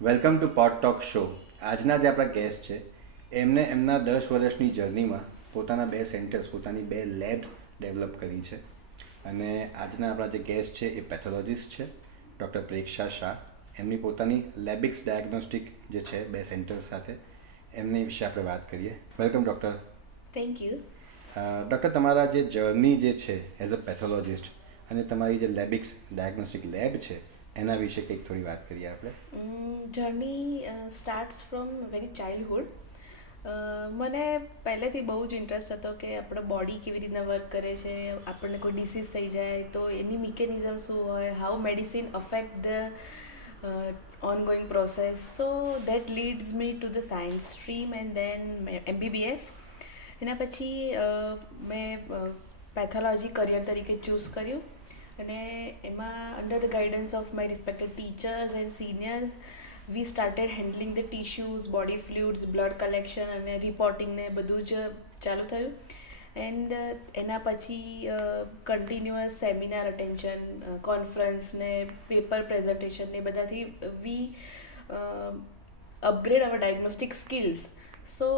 Welcome to pot talk show. આજના જે આપણા ગેસ્ટ છે એમને એમના 10 વર્ષની જર્નીમાં પોતાના 2 સેન્ટર્સ, પોતાની 2 લેબ ડેવલપ કરી છે. અને આજના આપણા જે ગેસ્ટ છે એ પેથોલોજીસ્ટ છે, ડૉક્ટર પ્રેક્ષા શાહ. એમની પોતાની લેબિક્સ ડાયગ્નોસ્ટિક જે છે 2 સેન્ટર્સ સાથે, એમની વિશે આપણે વાત કરીએ. Welcome doctor. Thank you. Doctor, તમારા જે જર્ની જે છે એઝ અ પેથોલોજિસ્ટ અને તમારી જે લેબિક્સ ડાયગ્નોસ્ટિક લેબ છે એના વિશે કંઈક થોડી વાત કરીએ આપણે. Journey starts from very childhood. મને પહેલેથી બહુ જ ઇન્ટરેસ્ટ હતો કે આપણો બોડી કેવી રીતના વર્ક કરે છે, આપણને કોઈ ડિસીઝ થઈ જાય તો એની મિકેનિઝમ શું હોય, how medicine affect the ongoing process. So that leads me to the science stream and then MBBS. એના પછી મેં પેથોલોજી કરિયર તરીકે ચૂઝ કર્યું અને એમાં under the guidance of my respected teachers and seniors we started handling the tissues, body fluids, blood collection અને reporting ને બધું જ ચાલુ થયું. એન્ડ એના પછી કન્ટિન્યુઅસ સેમિનાર અટેન્શન, કોન્ફરન્સ ને પેપર પ્રેઝન્ટેશન ને બધાથી we upgrade our diagnostic skills. So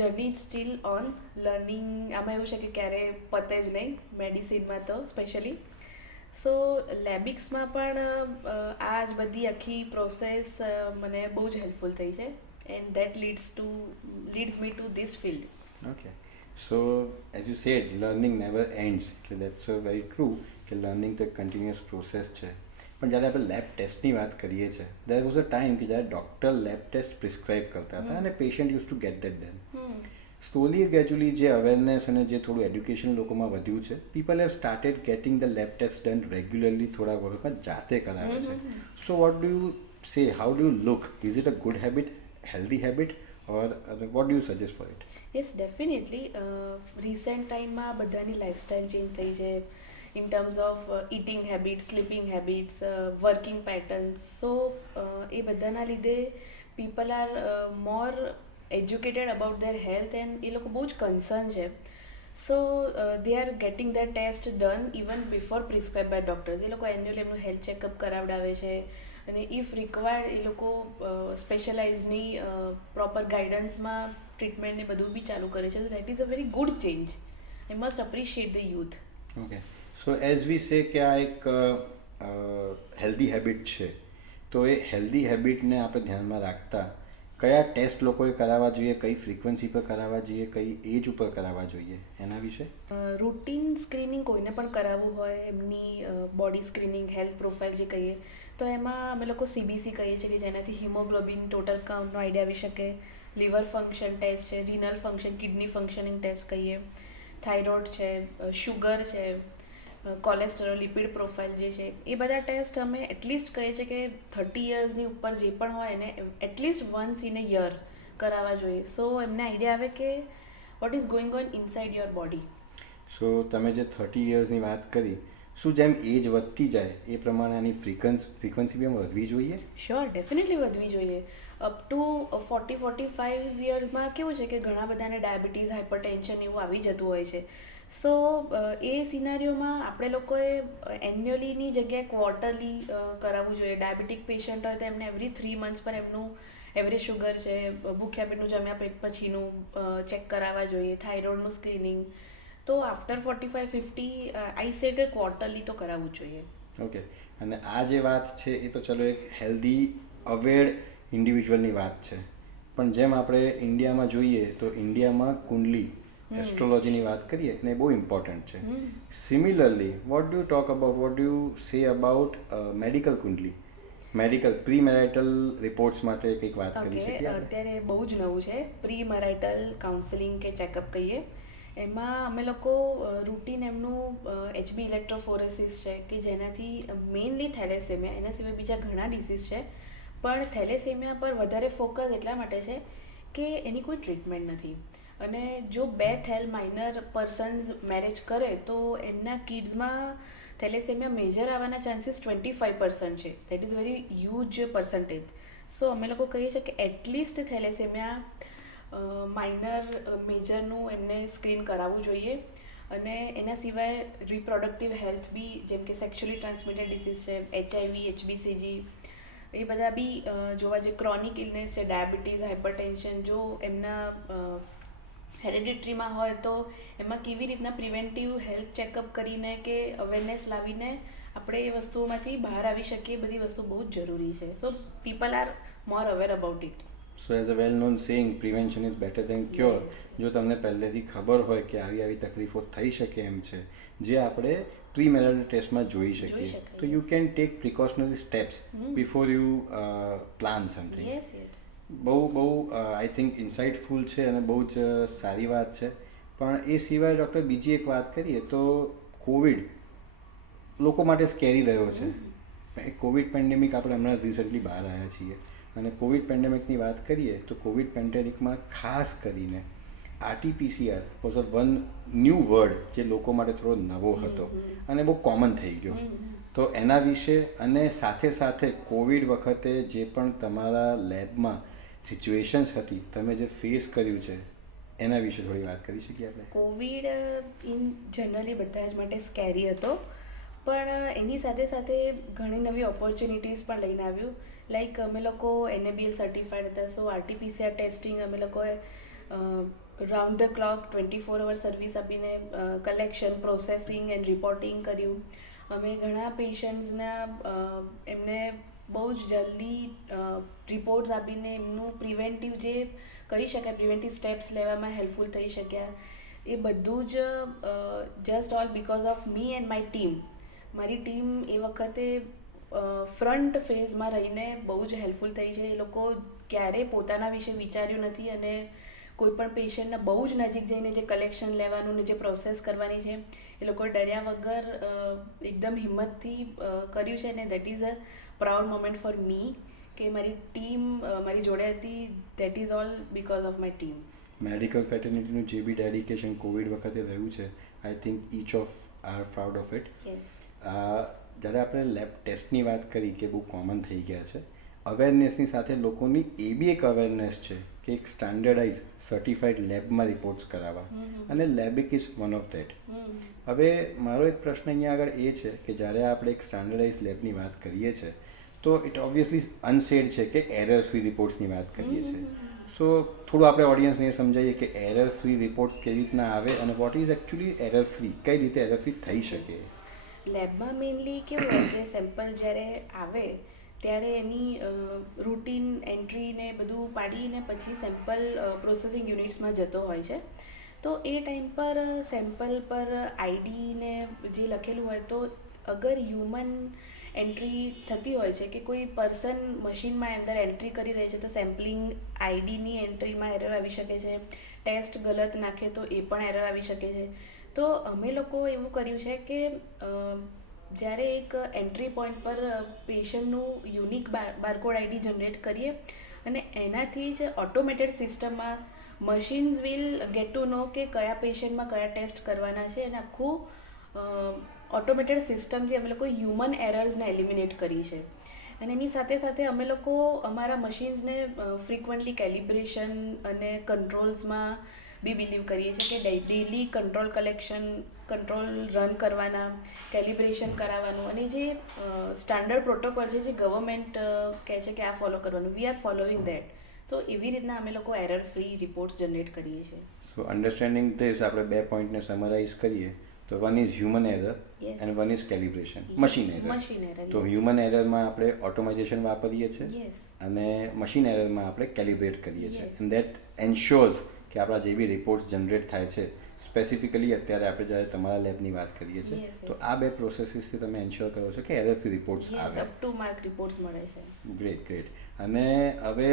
journey still on learning. આમાં એવું છે કે ક્યારે પતે જ નહીં મેડિસિનમાં તો સ્પેશિયલી. સો લેબિક્સમાં પણ આ જ બધી આખી પ્રોસેસ મને બહુ જ હેલ્પફુલ થઈ છે and that leads me to this field. Okay. So as you said, learning never ends. એટલે દેટ્સ વેરી ટ્રુ કે લર્નિંગ તો એક કન્ટિન્યુઅસ પ્રોસેસ છે. પણ જ્યારે આપણે લેબ ટેસ્ટની વાત કરીએ છીએ, દેર વોઝ અ ટાઈમ કે જ્યારે ડૉક્ટર લેબ ટેસ્ટ પ્રિસ્ક્રાઇબ કરતા હતા અને patient use to get that done. Slowly gradually જે અવેરનેસ અને જે થોડું એડ્યુકેશન લોકોમાં વધ્યું છે, people have started getting the lab test done regularly, થોડા વર્ષમાં જાતે કરાવે છે. So what do you say, how do you look? Is it a good habit, healthy habit, or what do you suggest for it? Yes, definitely. Recent ટાઈમમાં બધાની lifestyle change થઈ છે in terms of eating habits, sleeping habits, working patterns. So એ બધાના લીધે people are more educated about their health and એ લોકો બહુ જ કન્સર્ન છે. So they are getting the test done even before prescribe by doctors. એ લોકો એન્યુઅલી એમનું હેલ્થ ચેકઅપ કરાવડાવે છે અને ઇફ રિક્વાયર્ડ એ લોકો સ્પેશિયલાઇઝની પ્રોપર ગાઈડન્સમાં ટ્રીટમેન્ટ ને બધું બી ચાલુ કરે છે. તો that is a very good change. I must appreciate the youth. Okay. So as વી સે કે આ એક હેલ્ધી હેબિટ છે, તો એ હેલ્ધી હેબિટને આપણે ધ્યાનમાં રાખતા કયા ટેસ્ટ લોકોએ કરાવવા જોઈએ, કઈ ફ્રીક્વન્સી પર કરાવવા જોઈએ, કઈ એજ ઉપર કરાવવા જોઈએ, એના વિશે? રૂટીન સ્ક્રીનિંગ કોઈને પણ કરાવવું હોય, એમની બોડી સ્ક્રીનિંગ, હેલ્થ પ્રોફાઇલ જે કહીએ, તો એમાં અમે લોકો CBC કહીએ છીએ કે જેનાથી હિમોગ્લોબિન ટોટલ કાઉન્ટનો આઈડિયા આવી શકે. લીવર ફંક્શન ટેસ્ટ છે, renal function, kidney functioning test કહીએ, થાઇરોઇડ છે, શુગર છે, કોલેસ્ટ્રોલ, લિપિડ પ્રોફાઇલ જે છે, એ બધા ટેસ્ટ અમે એટલીસ્ટ કહીએ છીએ કે 30 યર્સની ઉપર જે પણ હોય એને at least once in a year કરાવવા જોઈએ. સો એમને આઈડિયા આવે કે what is going on inside your body. So તમે જે 30 યર્સની વાત કરી, શું જેમ એજ વધતી જાય એ પ્રમાણે આની ફ્રીક્વન્સી બી વધવી જોઈએ? શ્યોર, ડેફિનેટલી વધવી જોઈએ. અપ ટુ 40-45 યર્સમાં કેવું છે કે ઘણા બધાને ડાયાબિટીસ, હાઇપરટેન્શન એવું આવી જતું હોય છે. સો એ સિનારીઓમાં આપણે લોકોએ એન્યુઅલીની જગ્યાએ ક્વાર્ટરલી કરાવવું જોઈએ. ડાયાબિટીક પેશન્ટ હોય તો એમને એવરી 3 મંથ્સ પર એમનું એવરેજ શુગર છે, ભૂખ્યા પેટનું, જમ્યા પેટ પછીનું ચેક કરાવવા જોઈએ, થાઇરોઇડનું સ્ક્રીનિંગ. તો આફ્ટર 45-50 આઈ સે કે ક્વાર્ટરલી તો કરાવવું જ જોઈએ. ઓકે. અને આ જે વાત છે એ તો ચલો એક હેલ્ધી અવેર ઇન્ડિવિજ્યુઅલની વાત છે. પણ જેમ આપણે ઇન્ડિયામાં જોઈએ તો ઇન્ડિયામાં કુંડલી, એસ્ટ્રોલોજીની વાત કરીએ ને, એ બહુ ઇમ્પોર્ટન્ટ છે. Similarly, what do you talk about, what do you say about medical kundli, medical pre marital reports માટે કંઈક વાત કરી ઓકે. શકીએ આપણે? અત્યારે બહુ જ નવું છે પ્રી મેરાઇટલ કાઉન્સેલિંગ કે ચેકઅપ કહીએ. એમાં અમે લોકો રૂટીન એમનું HB ઇલેક્ટ્રોફોરેસિસ છે કે જેનાથી મેઇનલી થેલેસેમિયા, એના સિવાય બીજા ઘણા ડિસીઝ છે, પણ થેલેસેમિયા પર વધારે ફોકસ એટલા માટે છે કે એની કોઈ ટ્રીટમેન્ટ નથી. અને જો 2 થેલ માઇનર પર્સન્સ મેરેજ કરે તો એમના કિડ્સમાં થેલેસેમિયા મેજર આવવાના ચાન્સીસ 25% છે. That is very huge percentage. So અમે લોકો કહીએ છીએ કે એટલીસ્ટ થેલેસેમિયા માઇનર મેજરનું એમને સ્ક્રીન કરાવવું જોઈએ. અને એના સિવાય રિપ્રોડક્ટિવ હેલ્થ બી, જેમ કે સેક્સ્યુઅલી ટ્રાન્સમિટેડ ડિસીઝ છે, HIV, HBCG, એ બધા બી જોવા જે ક્રોનિક ઇલનેસ છે, ડાયાબિટીસ, હાઇપરટેન્શન, જો એમના હેરિડિટરીમાં હોય તો એમાં કેવી રીતના પ્રિવેન્ટિવ હેલ્થ ચેકઅપ કરીને કે અવેરનેસ લાવીને આપણે એ વસ્તુઓમાંથી બહાર આવી શકીએ, બધી વસ્તુ બહુ જ જરૂરી છે. So people are more aware about it. So as a well known saying, prevention is better than cure. જો તમને પહેલેથી ખબર હોય કે આવી આવી તકલીફો થઈ શકે એમ છે, જે આપણે પ્રી મેરિટલ ટેસ્ટમાં જોઈ શકીએ, તો you can take precautionary steps before you plan something. બહુ આઈ થિંક ઇન્સાઇટફુલ છે અને બહુ જ સારી વાત છે. પણ એ સિવાય ડૉક્ટર બીજી એક વાત કરીએ તો કોવિડ લોકો માટે સ્કેરી રહ્યો છે. કોવિડ પેન્ડેમિક આપણે હમણાં રિસન્ટલી બહાર આવ્યા છીએ, અને કોવિડ પેન્ડેમિકની વાત કરીએ તો કોવિડ પેન્ડેમિકમાં ખાસ કરીને RT-PCR was a one new word જે લોકો માટે થોડો નવો હતો અને બહુ કોમન થઈ ગયો. તો એના વિશે અને સાથે સાથે કોવિડ વખતે જે પણ તમારા લેબમાં સિચ્યુએશન્સ હતી, તમે જે ફેસ કર્યું છે, એના વિશે થોડી વાત કરી શકીએ આપણે? કોવિડ ઇન જનરલી બધા જ માટે સ્કેરી હતો, પણ એની સાથે સાથે ઘણી નવી ઓપોર્ચ્યુનિટીઝ પણ લઈને આવ્યું. લાઈક અમે લોકો NABL સર્ટિફાઈડ હતા, સો RT-PCR ટેસ્ટિંગ અમે લોકોએ round the clock 24 hour service આપીને કલેક્શન, પ્રોસેસિંગ એન્ડ રિપોર્ટિંગ કર્યું. અમે ઘણા પેશન્ટ્સના એમને બહુ જ જલ્દી રિપોર્ટ્સ આપીને એમનું પ્રિવેન્ટિવ જે કરી શકાય, પ્રિવેન્ટિવ સ્ટેપ્સ લેવામાં હેલ્પફુલ થઈ શક્યા. એ બધું જ just all because of me and my team. મારી ટીમ એ વખતે ફ્રન્ટ ફેઝમાં રહીને બહુ જ હેલ્પફુલ થઈ છે. એ લોકો ક્યારેય પોતાના વિશે વિચાર્યું નથી અને કોઈ પણ પેશન્ટને બહુ જ નજીક જઈને જે કલેક્શન લેવાનું ને જે પ્રોસેસ કરવાની છે, એ લોકો ડર્યા વગર એકદમ હિંમતથી કર્યું છે. અને that is a proud moment for me કે મારી ટીમ મારી જોડે હતી. That is all because of my team. Medical ફેટર્નિટીનું જે બી ડેડિકેશન કોવિડ વખતે રહ્યું છે, I think each of are proud of it. જ્યારે આપણે લેબ ટેસ્ટની વાત કરી કે બહુ કોમન થઈ ગયા છે, અવેરનેસની સાથે લોકોની એ બી એક અવેરનેસ છે કે એક સ્ટાન્ડર્ડાઇઝ સર્ટિફાઈડ લેબમાં રિપોર્ટ્સ કરાવવા, અને લેબિક ઇઝ વન ઓફ ધેટ. હવે મારો એક પ્રશ્ન અહીંયા આગળ એ છે કે જ્યારે આપણે એક સ્ટાન્ડર્ડાઇઝ લેબની વાત કરીએ છીએ, તો ઇટ ઓબ્વિયસલી અનસેડ છે કે એરર ફ્રી રિપોર્ટ્સની વાત કરીએ છીએ. સો થોડું આપણે ઓડિયન્સને એ સમજાવીએ કે એરર ફ્રી રિપોર્ટ્સ કેવી રીતના આવે અને what is actually error free, કઈ રીતે એરર ફ્રી થઈ શકે? લેબમાં મેઇનલી કેવું હોય કે સેમ્પલ જ્યારે આવે ત્યારે એની રૂટીન એન્ટ્રીને બધું પાડીને પછી સેમ્પલ પ્રોસેસિંગ યુનિટ્સમાં જતો હોય છે. તો એ ટાઈમ પર સેમ્પલ પર આઈડીને જે લખેલું હોય, તો અગર હ્યુમન એન્ટ્રી થતી હોય છે કે કોઈ પર્સન મશીનમાં અંદર એન્ટ્રી કરી રહે છે, તો સેમ્પલિંગ આઈડીની એન્ટ્રીમાં એરર આવી શકે છે. ટેસ્ટ ગલત નાખે તો એ પણ એરર આવી શકે છે. તો અમે લોકો એવું કર્યું છે કે જ્યારે એક એન્ટ્રી પોઈન્ટ પર પેશન્ટનું યુનિક બારકોડ આઈડી જનરેટ કરીએ અને એનાથી જ ઓટોમેટેડ સિસ્ટમમાં મશીન્સ વિલ ગેટ ટુ નો કે કયા પેશન્ટમાં કયા ટેસ્ટ કરવાના છે, અને આખું ઓટોમેટેડ સિસ્ટમથી અમે લોકો હ્યુમન એરર્સને એલિમિનેટ કરી છે. અને એની સાથે સાથે અમે લોકો અમારા મશીન્સને ફ્રિકવન્ટલી કેલિબ્રેશન અને કંટ્રોલ્સમાં બી બિલીવ કરીએ છીએ કે ડેઇલી કંટ્રોલ રન કરવાના, કેલિબ્રેશન કરાવવાનું, અને જે સ્ટાન્ડર્ડ પ્રોટોકોલ છે જે ગવર્મેન્ટ કહે છે કે આ ફોલો કરવાનું, વી આર ફોલોઈંગ દેટ. સો એવી રીતના અમે લોકો એરર ફ્રી રિપોર્ટ્સ જનરેટ કરીએ છીએ. સો અન્ડરસ્ટેન્ડિંગ ધીસ, આપણે 2 પોઈન્ટને સમરાઇઝ કરીએ તો one is human error and one is calibration, machine error. તો હ્યુમન એરરમાં આપણે ઓટોમાઇઝેશન વાપરીએ છીએ અને મશીન એરરમાં આપણે કેલિબ્રેટ કરીએ છીએ, એન્ડ દેટ એન્શ્યોર્સ કે આપણા જે બી રિપોર્ટ્સ જનરેટ થાય છે, સ્પેસિફિકલી અત્યારે આપણે જ્યારે તમારા લેબની વાત કરીએ છીએ, તો આ 2 પ્રોસેસીસથી તમે એન્શ્યોર કરો છો કે એરર ફ્રી રિપોર્ટ્સ આવે. અપ ટુ માર્ક રિપોર્ટ્સ મળે છે. Great great. અને હવે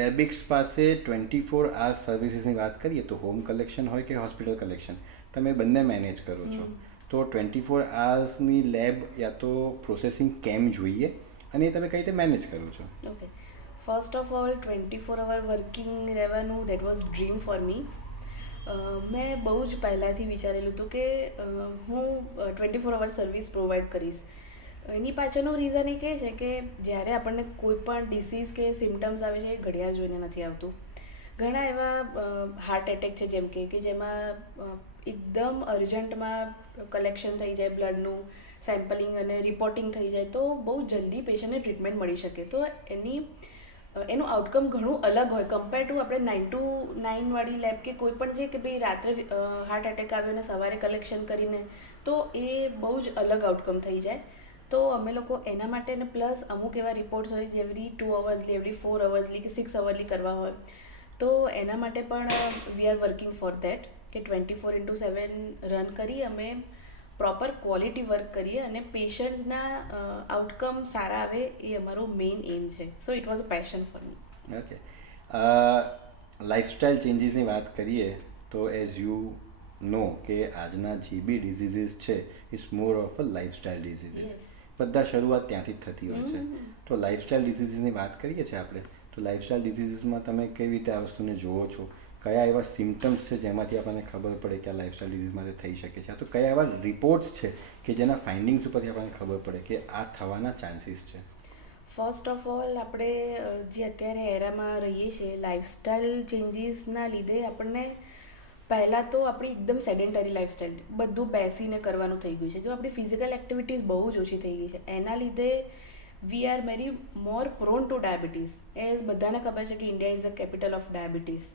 લેબિક્સ પાસે 24 આવર્સ સર્વિસીસની વાત કરીએ તો હોમ કલેક્શન હોય કે હોસ્પિટલ કલેક્શન, તમે બંને મેનેજ કરો છો. તો 24 આવર્સની લેબ યા તો પ્રોસેસિંગ કેમ જોઈએ અને એ તમે કઈ રીતે મેનેજ કરો છો? Okay, first of all 24 hour working રહેવાનું that was dream for me. મેં બહુ જ પહેલાંથી વિચારેલું હતું કે હું 24 અવર સર્વિસ પ્રોવાઈડ કરીશ. એની પાછળનું રીઝન એ કહે છે કે જ્યારે આપણને કોઈ પણ ડિસીઝ કે સિમ્ટમ્સ આવે છે, એ ઘડિયાળ જોઈને નથી આવતું. ઘણા એવા હાર્ટ એટેક છે જેમ કે જેમાં એકદમ અર્જન્ટમાં કલેક્શન થઈ જાય બ્લડનું, સેમ્પલિંગ અને રિપોર્ટિંગ થઈ જાય તો બહુ જલ્દી પેશન્ટને ટ્રીટમેન્ટ મળી શકે. તો એનું આઉટકમ ઘણું અલગ હોય કમ્પેર ટુ આપણે 9 to 9 વાળી લેબ કે કોઈ પણ જે કે ભાઈ રાત્રે હાર્ટ એટેક આવ્યો ને સવારે કલેક્શન કરીને, તો એ બહુ જ અલગ આઉટકમ થઈ જાય. તો અમે લોકો એના માટે ને પ્લસ અમુક એવા રિપોર્ટ્સ હોય જે એવરી 2 અવર્સલી, એવરી 4 અવર્સલી કે 6 અવર્સલી કરવા હોય, તો એના માટે પણ we are working for that કે 24/7 રન કરી અમે પ્રોપર ક્વોલિટી વર્ક કરીએ અને પેશન્ટ્સના આઉટકમ સારા આવે એ અમારું મેઇન એમ છે. So it was a passion for me. Okay, lifestyle ચેન્જીસની વાત કરીએ તો એઝ યુ નો કે આજના જે બી ડિઝીઝીસ છે it's more of a lifestyle diseases. બધા શરૂઆત ત્યાંથી જ થતી હોય છે. તો લાઇફસ્ટાઇલ ડિઝીઝીસની વાત કરીએ છીએ આપણે, તો લાઇફસ્ટાઇલ ડિઝીઝીસમાં તમે કેવી રીતે આ વસ્તુને જુઓ છો? કયા એવા સિમ્ટમ્સ છે જેમાંથી આપણને ખબર પડે કે આ લાઇફસ્ટાઇલ ડિઝીઝમાંથી થઈ શકે છે? તો કયા એવા રિપોર્ટ્સ છે કે જેના ફાઇન્ડિંગ્સ ઉપરથી આપણને ખબર પડે કે આ થવાના ચાન્સીસ છે? ફર્સ્ટ ઓફ ઓલ આપણે જે અત્યારે એરામાં રહીએ છીએ લાઇફસ્ટાઇલ ચેન્જીસના લીધે આપણને પહેલાં તો આપણી એકદમ સેડેન્ટરી લાઇફસ્ટાઇલ, બધું બેસીને કરવાનું થઈ ગયું છે. તો આપણી ફિઝિકલ એક્ટિવિટીઝ બહુ જ ઓછી થઈ ગઈ છે. એના લીધે we are very more prone to diabetes. As બધાને ખબર છે કે India is a capital of diabetes.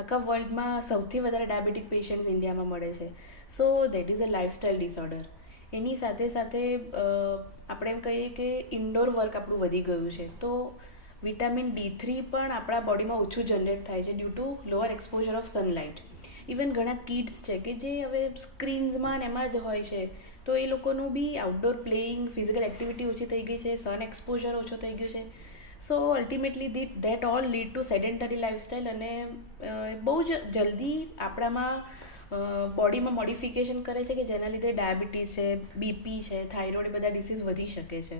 આખા વર્લ્ડમાં સૌથી વધારે ડાયાબિટીક પેશન્ટ્સ ઇન્ડિયામાં મળે છે. So that is a lifestyle disorder. એની સાથે સાથે આપણે એમ કહીએ કે ઇન્ડોર વર્ક આપણું વધી ગયું છે. તો વિટામિન D3 પણ આપણા બોડીમાં ઓછું જનરેટ થાય છે due to lower exposure of sunlight. Even ઘણા કિડ્સ છે કે જે હવે સ્ક્રીન્સમાં ને એમાં જ હોય છે, તો એ લોકોનું બી આઉટડોર પ્લેઇંગ, ફિઝિકલ એક્ટિવિટી ઓછી થઈ ગઈ છે, સન એક્સપોઝર ઓછો થઈ ગયું છે. So ultimately that all lead to sedentary lifestyle અને બહુ જ જલ્દી આપણામાં બોડીમાં મોડિફિકેશન કરે છે કે જેના લીધે ડાયાબિટીસ છે, બીપી છે, થાઇરોઇડ એ બધા ડિસીઝ વધી શકે છે.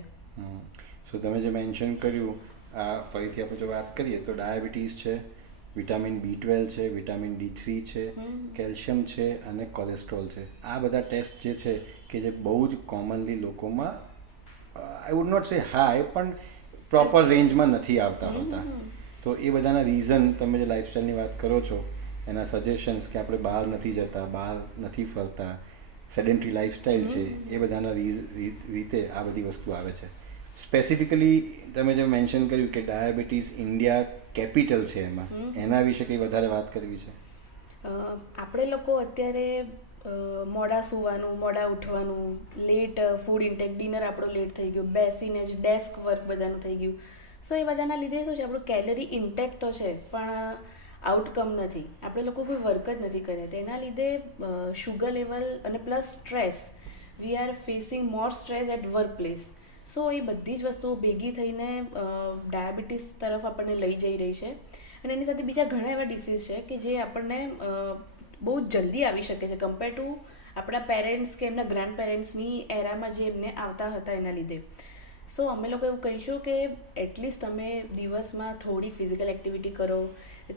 સો તમે જે મેન્શન કર્યું, આ ફરીથી આપણે જો વાત કરીએ તો ડાયાબિટીસ છે, વિટામિન B12 છે, વિટામિન D3 છે, કેલ્શિયમ છે અને કોલેસ્ટ્રોલ છે. આ બધા ટેસ્ટ જે છે કે જે બહુ જ કોમનલી લોકોમાં આઈ વુડ નોટ સે હાઈ પણ પ્રોપર રેન્જમાં નથી આવતા હોતા. તો એ બધાના રીઝન તમે જે લાઇફસ્ટાઈલની વાત કરો છો એના સજેશન્સ કે આપણે બહાર નથી જતા, બહાર નથી ફરતા, સેડેન્ટરી લાઇફસ્ટાઈલ છે, એ બધાના રીતે આ બધી વસ્તુ આવે છે. સ્પેસિફિકલી તમે જે મેન્શન કર્યું કે ડાયાબિટીસ ઇન્ડિયા કેપિટલ છે, એના વિશે કંઈ વધારે વાત કરવી છે? આપણે લોકો અત્યારે મોડા સૂવાનું, મોડા ઉઠવાનું, લેટ ફૂડ ઇન્ટેક, ડિનર આપણો લેટ થઈ ગયું, બેસીને જ ડેસ્ક વર્ક બધાનું થઈ ગયું. સો એ બધાના લીધે શું છે, આપણું કેલરી ઇન્ટેક તો છે પણ આઉટકમ નથી. આપણે લોકો કોઈ વર્ક જ નથી કર્યા. તેના લીધે શુગર લેવલ અને plus stress, we are facing more stress at work place. So એ બધી જ વસ્તુઓ ભેગી થઈને ડાયાબિટીસ તરફ આપણને લઈ જઈ રહી છે. અને એની સાથે બીજા ઘણા એવા ડિસીઝ છે કે જે આપણને બહુ જલ્દી આવી શકે છે કમ્પેર ટુ આપણા પેરેન્ટ્સ કે એમના ગ્રાન્ડ પેરેન્ટ્સની એરામાં જે એમને આવતા હતા એના લીધે. સો અમે લોકો એવું કહીશું કે એટલીસ્ટ તમે દિવસમાં થોડી ફિઝિકલ એક્ટિવિટી કરો,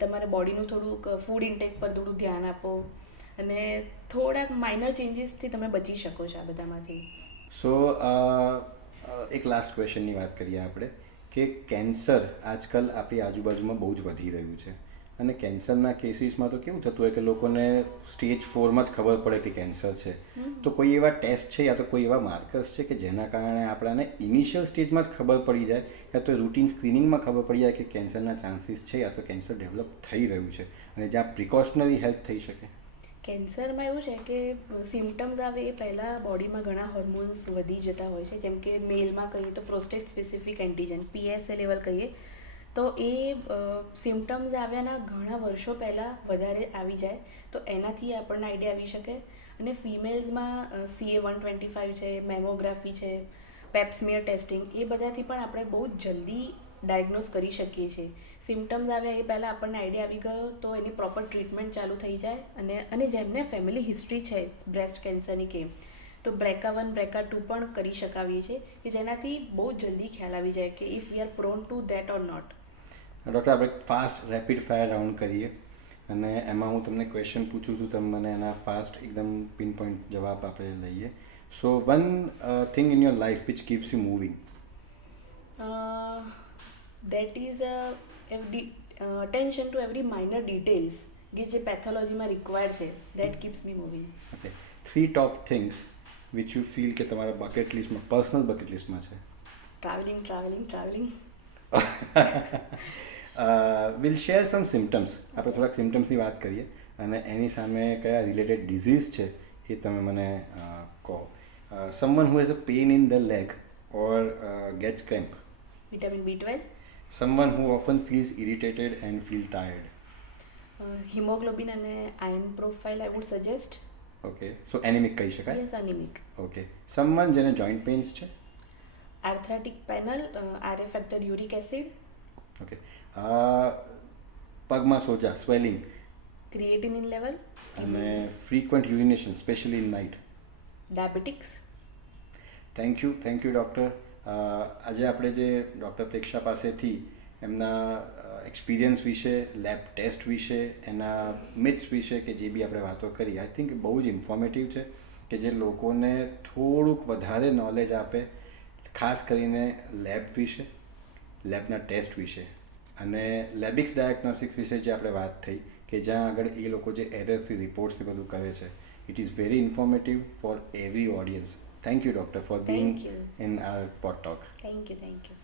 તમારા બોડીનું થોડુંક ફૂડ ઇન્ટેક પર થોડું ધ્યાન આપો અને થોડાક માઇનર ચેન્જીસથી તમે બચી શકો છો આ બધામાંથી. સો એક લાસ્ટ ક્વેશ્ચનની વાત કરીએ આપણે કે કેન્સર આજકાલ આપણી આજુબાજુમાં બહુ જ વધી રહ્યું છે અને કેન્સરના કેસીસમાં તો કેવું થતું હોય કે લોકોને સ્ટેજ 4માં જ ખબર પડે કે કેન્સર છે. તો કોઈ એવા ટેસ્ટ છે યા તો કોઈ એવા માર્કર્સ છે કે જેના કારણે આપણાને ઇનિશિયલ સ્ટેજમાં જ ખબર પડી જાય યા તો રૂટીન સ્ક્રીનિંગમાં ખબર પડી જાય કે કેન્સરના ચાન્સીસ છે યા તો કેન્સર ડેવલપ થઈ રહ્યું છે અને જ્યાં પ્રિકોશનરી હેલ્પ થઈ શકે? કેન્સરમાં એવું છે કે સિમ્ટમ્સ આવે એ પહેલાં બોડીમાં ઘણા હોર્મોન્સ વધી જતા હોય છે. જેમ કે મેલમાં કહીએ તો prostate specific antigen PSA level કહીએ તો એ સિમ્ટમ્સ આવ્યાના ઘણા વર્ષો પહેલાં વધારે આવી જાય તો એનાથી આપણને આઈડિયા આવી શકે. અને ફિમેલ્સમાં CA-125 છે, મેમોગ્રાફી છે, પેપ્સમિયર ટેસ્ટિંગ, એ બધાથી પણ આપણે બહુ જલ્દી ડાયગ્નોઝ કરી શકીએ છીએ. સિમ્ટમ્સ આવ્યા એ પહેલાં આપણને આઈડિયા આવી ગયો તો એની પ્રોપર ટ્રીટમેન્ટ ચાલુ થઈ જાય. અને જેમને ફેમિલી હિસ્ટ્રી છે બ્રેસ્ટ કેન્સરની કે તો BRCA1, BRCA2 પણ કરી શકાવીએ છીએ કે જેનાથી બહુ જલ્દી ખ્યાલ આવી જાય કે if we are prone to that or not. Doctor, આપણે ફાસ્ટ રેપિડ ફાયર રાઉન્ડ કરીએ અને એમાં હું તમને ક્વેશ્ચન પૂછું છું, તમે મને એના ફાસ્ટ એકદમ પિન પોઈન્ટ જવાબ આપણે લઈએ. So one thing in your life which keeps you moving? That is attention to every minor details કે જે પેથોલોજીમાં રિક્વાયર્ડ છે. That keeps me moving. Okay, 3 top things which you feel કે તમારા બકેટ લિસ્ટમાં, પર્સનલ બકેટ લિસ્ટમાં છે? Travelling. Will share some symptoms. આપણે થોડાક સિમ્ટમ્સની વાત કરીએ અને એની સામે કયા રિલેટેડ ડિઝીઝ છે એ તમે મને કહો. Someone who has a pain in the leg or gets cramp. Vitamin B12. Someone who often feels irritated and feel tired. Haemoglobin અને iron profile I would suggest. Okay, so anaemic કહી શકાય. Yes, anaemic. Okay, someone જેને joint pains છે. Arthritic panel, RA factor, uric acid. Okay, પગમાં સોજા, swelling. Creatinine level. અને frequent urination specially in night. Diabetics. Thank you doctor. આજે આપણે જે ડૉક્ટર પ્રેક્ષા પાસેથી એમના એક્સપિરિયન્સ વિશે, લેબ ટેસ્ટ વિશે, એના મિથ્સ વિશે કે જે બી આપણે વાતો કરી, આઈ થિંક બહુ જ ઇન્ફોર્મેટિવ છે કે જે લોકોને થોડુંક વધારે નોલેજ આપે, ખાસ કરીને લેબ વિશે, લેબના ટેસ્ટ વિશે અને લેબિક્સ ડાયગ્નોસ્ટિક્સ વિશે જે આપણે વાત થઈ કે જ્યાં આગળ એ લોકો જે એરરફ્રી રિપોર્ટ્સને બધું કરે છે. It is very informative for every audience. Thank you doctor four Bing Thank you. In our pod talk. Thank you.